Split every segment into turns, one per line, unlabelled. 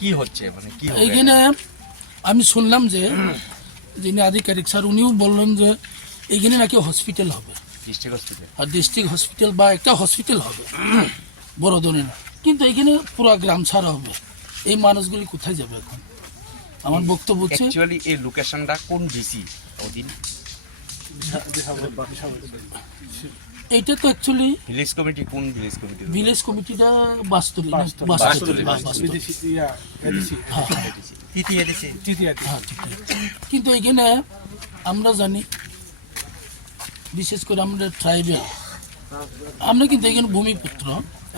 কি হচ্ছে? মানে কি?
এইখানে আমি শুনলাম যে যিনি আধিকারিক স্যার উনিও বললেন যে এইখানে নাকি হসপিটাল হবে।
ডিস্ট্রিক্ট হসপিটাল
আর ডিস্ট্রিক্ট হসপিটাল বা একটা হসপিটাল হবে। বড় ধরনের। কিন্তু এখানে পুরো গ্রাম ছাড়া হবে। এই মানুষগুলি কোথায় যাবে এখন? আমার বক্তব্য হচ্ছে
অ্যাকচুয়ালি এই লোকেশনটা কোন ডিসি অধীন?
এইটা তো অ্যাকচুয়ালি
ভিলেজ কমিটি কোন ভিলেজ কমিটি?
ভিলেজ কমিটিটা। কিন্তু এখানে আমরা জানি বিশেষ করে আমরা ট্রাইবেল আমরা কিন্তু এখানে ভূমিপুত্র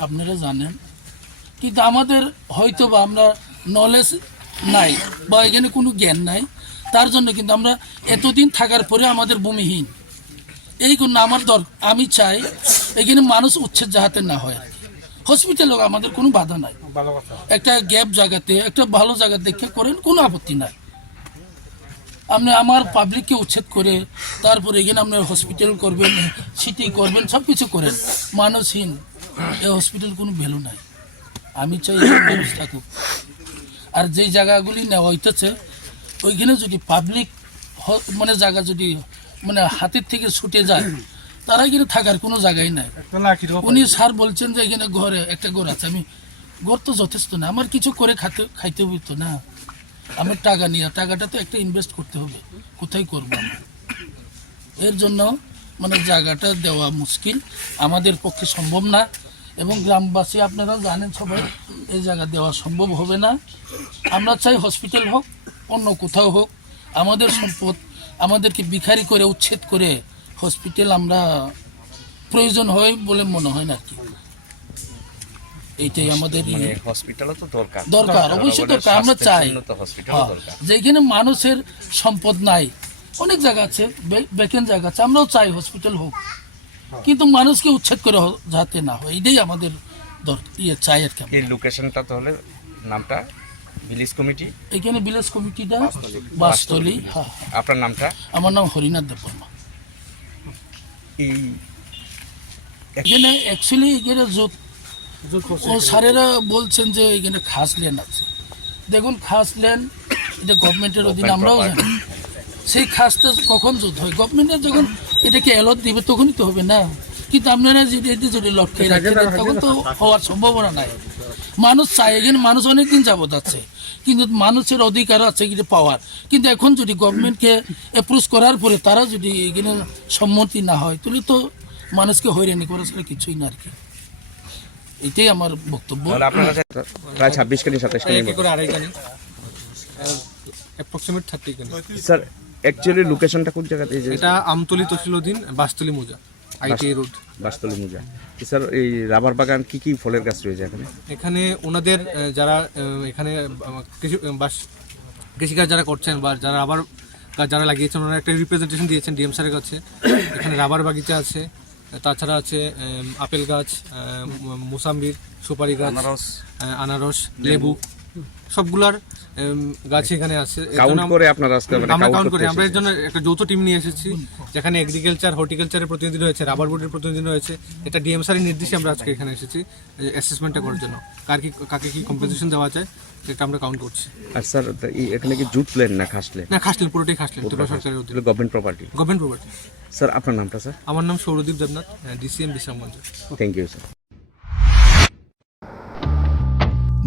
আপনারা জানেন। কিন্তু আমাদের হয়তো বা আমরা নলেজ নাই বা এখানে কোনো জ্ঞান নাই। তার জন্য কিন্তু আমরা এতদিন থাকার পরে আমাদের ভূমিহীন। এই জন্য আমার দর আমি চাই এখানে মানুষ উচ্ছেদ যাহাতে না হয়। হসপিটাল আমাদের কোনো বাধা নাই। একটা গ্যাপ জায়গাতে একটা ভালো জায়গা দেখে করেন কোনো আপত্তি নাই। আপনি আমার পাবলিককে উচ্ছেদ করে তারপরে এখানে আপনার হসপিটাল করবেন সিটি করবেন সব কিছু করেন। মানুষহীন এই হসপিটাল কোনো ভ্যালু নাই। আমি চাই ব্যবস্থা থাকুক। আর যেই জায়গাগুলি নেওয়া হইতেছে ওইখানে যদি পাবলিক মানে জায়গা যদি মানে হাতের থেকে ছুটে যায় তারা এখানে থাকার কোনো জায়গাই নাই। উনি স্যার বলছেন যে এখানে ঘরে একটা ঘর আছে আমি ঘর তো যথেষ্ট না আমার কিছু করে খাতে খাইতে হবে তো না। আমার টাকা নিয়ে টাকাটা তো একটা ইনভেস্ট করতে হবে কোথায় করব এর জন্য মানে জায়গাটা দেওয়া মুশকিল আমাদের পক্ষে সম্ভব না এবং গ্রামবাসী আপনারা জানেন সবাই এই জায়গা দেওয়া সম্ভব হবে না। আমরা চাই হসপিটাল হোক অন্য কোথাও হোক আমাদের সম্পদ আমাদেরকে বিখারি করে উচ্ছেদ করে হসপিটাল আমরা প্রয়োজন হয় বলে মনে হয় না কি। এইটাই আমাদের
মানে। হসপিটালও তো দরকার।
দরকার অবশ্যই দরকার আমরা চাই।
হসপিটাল
হ্যাঁ,
দরকার।
যেখানে মানুষের সম্পদ নাই অনেক জায়গা আছে বেকেন জায়গা আছে আমরাও চাই হসপিটাল হোক। কিন্তু মানুষকে উচ্ছেদ করে যাতে না হয় এটাই আমাদের ইয়ে চাই আর কি
এই লোকেশনটা তাহলে নামটা ভিলেজ কমিটি?
এখানে ভিলেজ কমিটিটা বাসতলি হ্যাঁ।
আপনার নামটা?
আমার নাম হরিনাথ দেববর্মা
এই
এখানে অ্যাকচুয়ালি এখানে ও স্যারেরা বলছেন যে এখানে খাস ল্যান্ড আছে। দেখুন খাস ল্যান্ড এটা গভর্নমেন্টের অধীনে আমরাও জানি। সেই খাসটা কখন যুদ্ধ হয়? গভর্নমেন্টের যখন এটাকে অ্যালট দিবে তখনই তো হবে না। কিন্তু আপনারা যদি যদি লটকে রাখেন তখন তো হওয়ার সম্ভাবনা নাই। মানুষ চায় এখানে মানুষ অনেকদিন যাবত আছে। কিন্তু মানুষের অধিকার আছে কিন্তু পাওয়ার। কিন্তু এখন যদি গভর্নমেন্টকে অ্যাপ্রোচ করার পরে তারা যদি এখানে সম্মতি না হয় তাহলে তো মানুষকে হয়রানি করা ছাড়া কিছুই না আর কি। এটাই আমার বক্তব্য।
প্রায় ছাব্বিশ কানি সাতাশ কানি
আড়াই কানি অ্যাপ্রক্সিমেট থার্টি কানি
স্যার অ্যাকচুয়ালি লোকেশনটা কোন জায়গাতে? এই যে
এটা আমতলি তহসিলুদ্দিন বাসতলি মোজা। ITI road.
বাস্তলি মুজা স্যার এই রাবার বাগান কি কি ফলের গাছ রয়েছে এখানে?
এখানে ওনাদের যারা এখানে কৃষি বাস কৃষিকাজ যারা করছেন বা যারা আবার যারা লাগিয়েছেন ওনারা একটা রিপ্রেজেন্টেশন দিয়েছেন ডিএম স্যারের কাছে। এখানে রাবার বাগিচা আছে তাছাড়া আছে আপেল গাছ মোসাম্বির সুপারি গাছ
আনারস।
আনারস লেবু। সবগুলার গাছ এখানে আছে।
কাউন্ট করে আপনার আজকে মানে
আমরা কাউন্ট করি। আমরা এর জন্য একটা যৌথ টিম নিয়ে এসেছি যেখানে এগ্রিকালচার হর্টিকালচারের প্রতিনিধি রয়েছে রাবার বোর্ডের প্রতিনিধি রয়েছে। এটা ডিএম স্যারের নির্দেশে আমরা আজকে এখানে এসেছি অ্যাসেসমেন্টটা করার জন্য। কার কি কাকে কি কম্পেনসেশন দেওয়া যায় সেটা আমরা কাউন্ট করছি।
আর স্যার এখানে কি জুট প্লেন না খাসলেন
না খাসলেন পুরোটাই খাসলেন ত্রিপুরা সরকারের অধীনে
government property
government property
sir আপনার নামটা স্যার
আমার নাম Souradeep Debnath DCM Bishramganj
thank you sir